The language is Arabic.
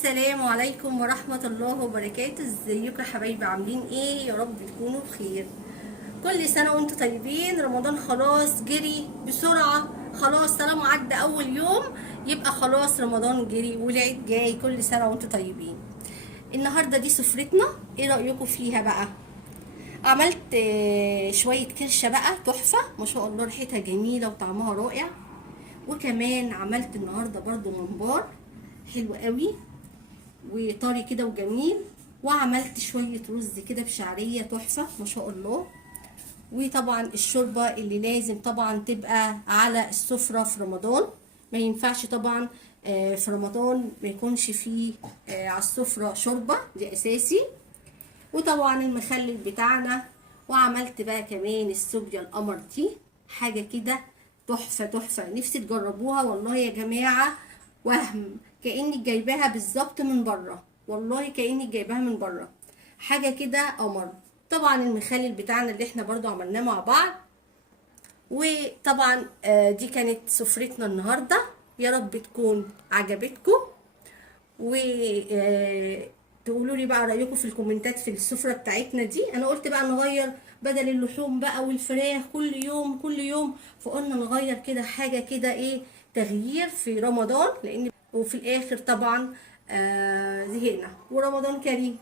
السلام عليكم ورحمة الله وبركاته. ازيكم يا حبايبي؟ عاملين ايه؟ يا رب تكونوا بخير. كل سنة وانتم طيبين. رمضان خلاص جري بسرعة، خلاص طالما عدى اول يوم يبقى خلاص رمضان جري والعيد جاي. كل سنة وانتم طيبين. النهاردة دي سفرتنا، ايه رأيكم فيها بقى؟ عملت شوية كرشة بقى تحفة ما شاء الله، ريحتها جميلة وطعمها رائع. وكمان عملت النهاردة برضو ممبار حلو قوي وطري كده وجميل. وعملت شوية رز كده بشعرية تحفة ما شاء الله. وطبعا الشوربة اللي لازم طبعا تبقى على السفرة في رمضان، ما ينفعش طبعا في رمضان ما يكونش فيه على السفرة شوربة، دي اساسي. وطبعا المخلل بتاعنا. وعملت بقى كمان السوبيا القمر دي، حاجة كده تحفة تحفة، نفسي تجربوها والله يا جماعة. وهم كأني جايباها بالظبط من بره، والله كأني جايباها من بره، حاجة كده قمر. طبعا المخلل بتاعنا اللي احنا برضو عملناه مع بعض. وطبعا دي كانت سفرتنا النهاردة، يا رب تكون عجبتكم. و تقولوا لي بقى رايكم في الكومنتات في السفره بتاعتنا دي. انا قلت بقى نغير، بدل اللحوم بقى والفراخ كل يوم كل يوم، فقلنا نغير كده حاجه كده، ايه تغيير في رمضان، لان وفي الاخر طبعا زهقنا ورمضان كريم.